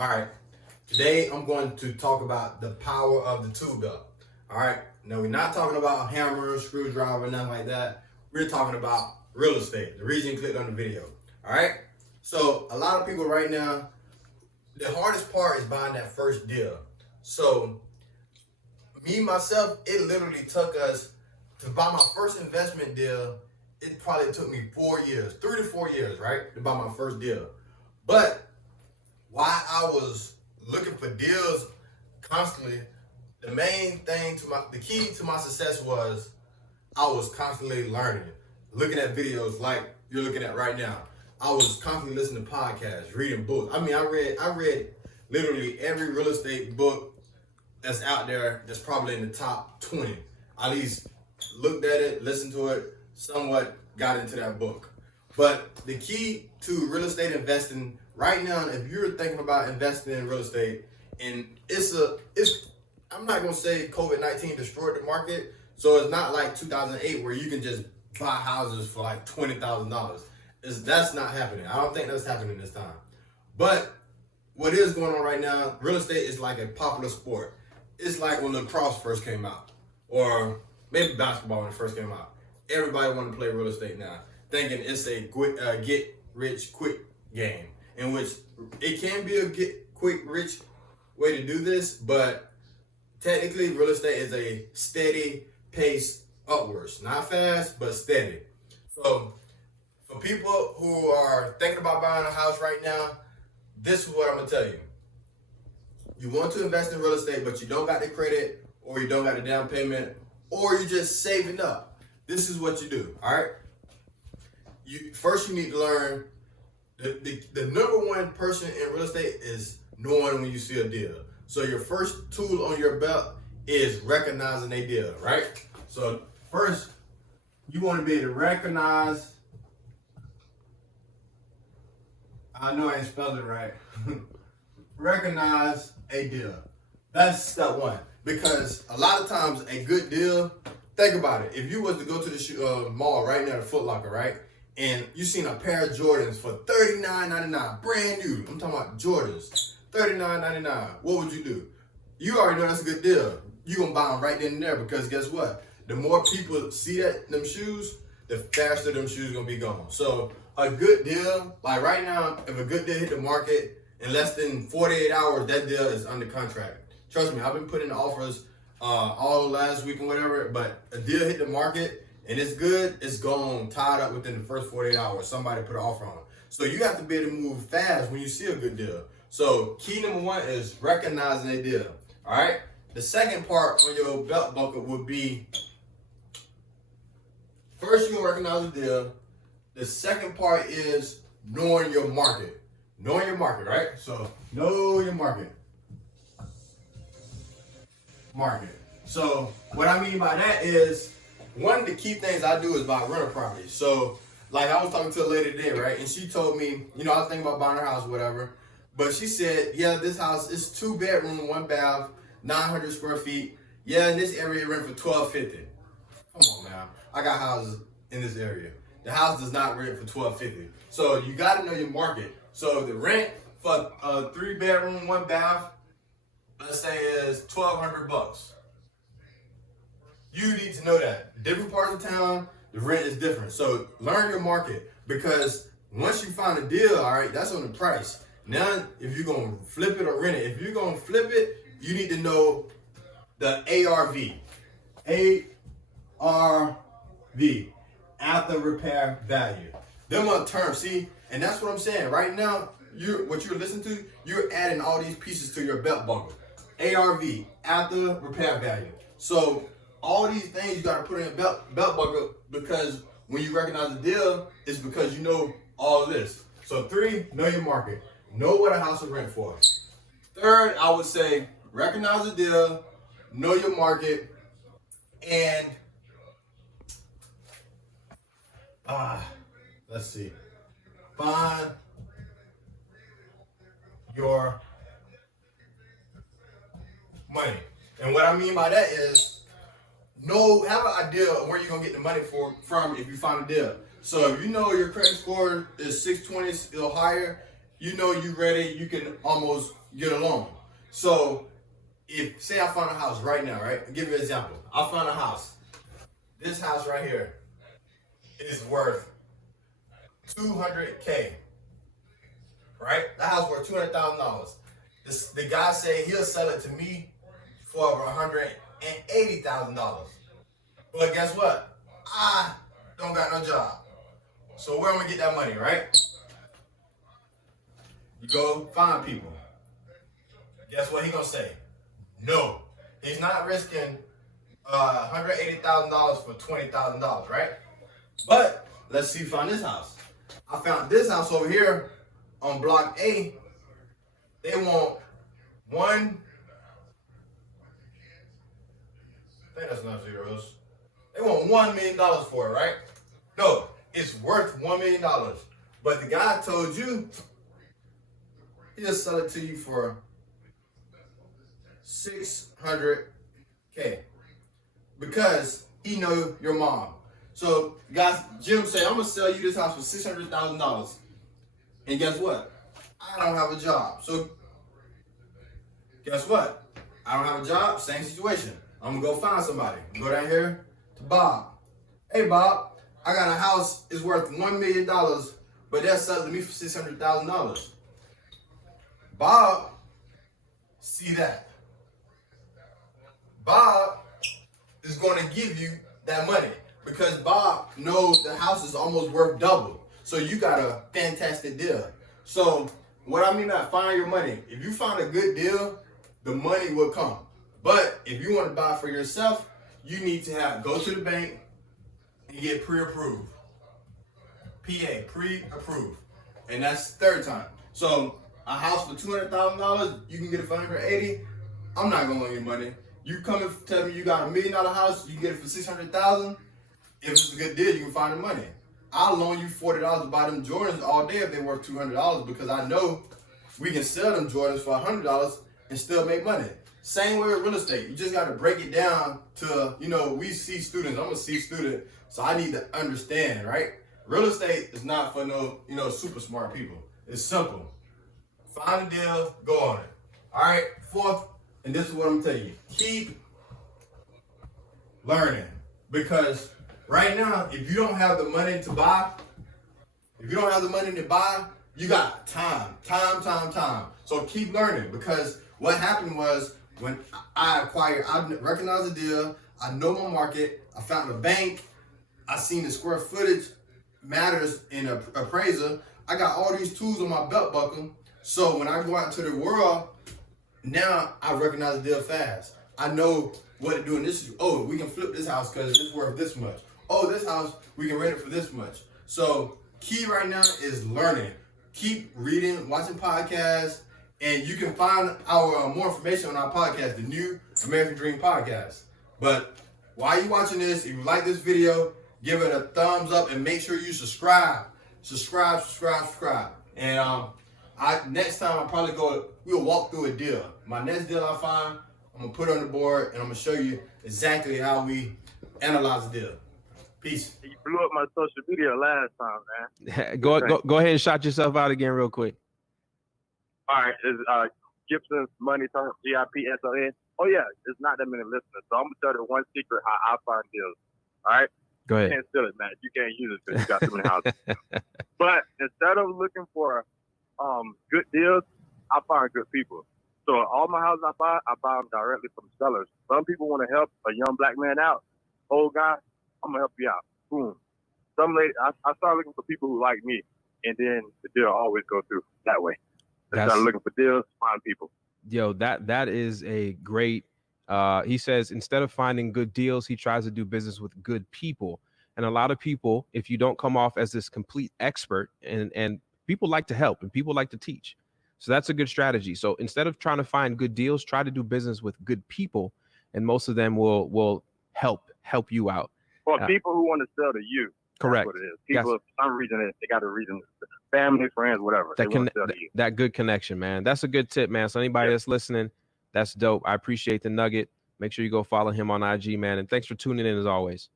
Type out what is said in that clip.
All right, today I'm going to talk about the power of the tool belt. All right, now we're not talking about hammers, screwdriver, nothing like that. We're talking about real estate, the reason you clicked on the video. All right, so a lot of people right now, the hardest part is buying that first deal. So me, myself, it literally took us to buy my first investment deal. It probably took me 4 years, 3 to 4 years, right, to buy my first deal. But while I was looking for deals constantly, the main thing the key to my success was I was constantly learning, looking at videos like you're looking at right now. I was constantly listening to podcasts, reading books. I mean, I read literally every real estate book that's out there that's probably in the top 20. I at least looked at it, listened to it, somewhat got into that book. But the key to real estate investing right now, if you're thinking about investing in real estate, and I'm not gonna say COVID-19 destroyed the market, so it's not like 2008 where you can just buy houses for like $20,000. That's not happening. I don't think that's happening this time. But what is going on right now, real estate is like a popular sport. It's like when lacrosse first came out, or maybe basketball when it first came out. Everybody want to play real estate now, thinking it's a get rich quick game, in which it can be a get quick rich way to do this, but technically real estate is a steady pace upwards, not fast, but steady. So for people who are thinking about buying a house right now, this is what I'm gonna tell you. You want to invest in real estate, but you don't got the credit, or you don't got the down payment, or you're just saving up. This is what you do, all right? First, you need to learn the number one person in real estate is knowing when you see a deal. So your first tool on your belt is recognizing a deal, right? So first, you want to be able to recognize. I know I ain't spelled it right. Recognize a deal. That's step one. Because a lot of times a good deal, think about it. If you was to go to the mall right now, the Foot Locker, right? And you seen a pair of Jordans for $39.99, brand new. I'm talking about Jordans, $39.99. What would you do? You already know that's a good deal. You gonna buy them right then and there, because guess what? The more people see them shoes, the faster them shoes gonna be gone. So a good deal, like right now, if a good deal hit the market in less than 48 hours, that deal is under contract. Trust me, I've been putting the offers all last week and whatever, but a deal hit the market and it's good, it's gone tied up within the first 48 hours. Somebody put an offer on. So you have to be able to move fast when you see a good deal. So key number one is recognizing a deal. All right. The second part on your belt buckle would be, first you can recognize a deal. The second part is knowing your market. Knowing your market, right? So know your market. So what I mean by that is, one of the key things I do is buy rental properties. So like I was talking to a lady today, right? And she told me, I was thinking about buying her house, whatever. But she said, yeah, this house is 2 bedroom, 1 bath, 900 square feet. Yeah, in this area rent for $1,250. Come on, man. I got houses in this area. The house does not rent for $1,250. So you got to know your market. So the rent for a 3 bedroom, 1 bath, let's say is $1,200. You need to know that. Different parts of town, the rent is different. So learn your market, because once you find a deal, all right, that's on the price. Now, if you're going to flip it or rent it, if you're going to flip it, you need to know the ARV. ARV, after repair value. Them are terms, see? And that's what I'm saying. Right now, what you're listening to, you're adding all these pieces to your belt buckle. ARV, after repair value. So all these things you gotta put in a belt buckle, because when you recognize a deal, it's because you know all of this. So 3, know your market. Know what a house will rent for. Third, I would say recognize a deal, know your market, and let's see, find your money. And what I mean by that is, have an idea of where you're gonna get the money from if you find a deal. So if you know your credit score is 620 or higher, you know you ready, you can almost get a loan. So if, say I found a house right now, right? I'll give you an example. I found a house. This house right here is worth $200K, right? The house worth $200,000. The guy said he'll sell it to me for over $180,000. But guess what? I don't got no job. So where am I gonna get that money, right? You go find people. Guess what he gonna say? No. He's not risking $180,000 for $20,000, right? But let's see if I find this house. I found this house over here on block A. They want I think that's not zeros. They want $1 million for it, right? No, it's worth $1 million. But the guy told you he just sell it to you for $600K because he know your mom. So guys, Jim say, I'm gonna sell you this house for $600,000. And guess what? I don't have a job. So guess what? I don't have a job, same situation. I'm gonna go find somebody. Go down here to Bob. Hey Bob, I got a house, it's worth $1 million, but they're selling to me for $600,000. Bob, see that. Bob is gonna give you that money because Bob knows the house is almost worth double. So you got a fantastic deal. So what I mean by find your money, if you find a good deal, the money will come. But if you want to buy for yourself, you need to go to the bank and get pre-approved. PA, pre-approved. And that's the third time. So a house for $200,000, you can get it for $180,000. I'm not gonna loan you money. You come and tell me you got $1 million house, you can get it for $600,000. If it's a good deal, you can find the money. I'll loan you $40 to buy them Jordans all day if they're worth $200 because I know we can sell them Jordans for $100 and still make money. Same way with real estate. You just got to break it down to, we see students. I'm a C student, so I need to understand, right? Real estate is not for no, super smart people. It's simple. Find a deal, go on it. All right, fourth, and this is what I'm telling you. Keep learning because right now, if you don't have the money to buy, you got time. So keep learning because what happened was when I recognized the deal, I know my market, I found a bank, I seen the square footage matters in an appraiser. I got all these tools on my belt buckle. So when I go out into the world, now I recognize the deal fast. I know what to do in this. Oh, we can flip this house because it's worth this much. Oh, this house, we can rent it for this much. So key right now is learning. Keep reading, watching podcasts, and you can find our more information on our podcast, the New American Dream Podcast. But while you're watching this, if you like this video, give it a thumbs up and make sure you subscribe. Subscribe. And next time we'll walk through a deal. My next deal I find, I'm gonna put it on the board and I'm gonna show you exactly how we analyze the deal. Peace. You blew up my social media last time, man. Go ahead and shout yourself out again real quick. All right, it's Gibson's Money Talk, GIPSON. Oh yeah, it's not that many listeners, so I'm gonna tell you one secret how I find deals. All right, go ahead. You can't steal it, man. You can't use it because you got too many houses. But instead of looking for good deals, I find good people. So all my houses I buy them directly from sellers. Some people want to help a young black man out. Old guy, I'm gonna help you out. Boom. Some lady, I started looking for people who like me, and then the deal always go through that way. I started looking for deals, find people. Yo, that is a great. He says instead of finding good deals, he tries to do business with good people. And a lot of people, if you don't come off as this complete expert, and people like to help and people like to teach, so that's a good strategy. So instead of trying to find good deals, try to do business with good people, and most of them will help you out. Well, people who want to sell to you. Correct. That's what it is. People, for some reason, they got a reason. Family, friends, whatever. That good connection, man. That's a good tip, man. So anybody that's listening, that's dope. I appreciate the nugget. Make sure you go follow him on IG, man. And thanks for tuning in as always.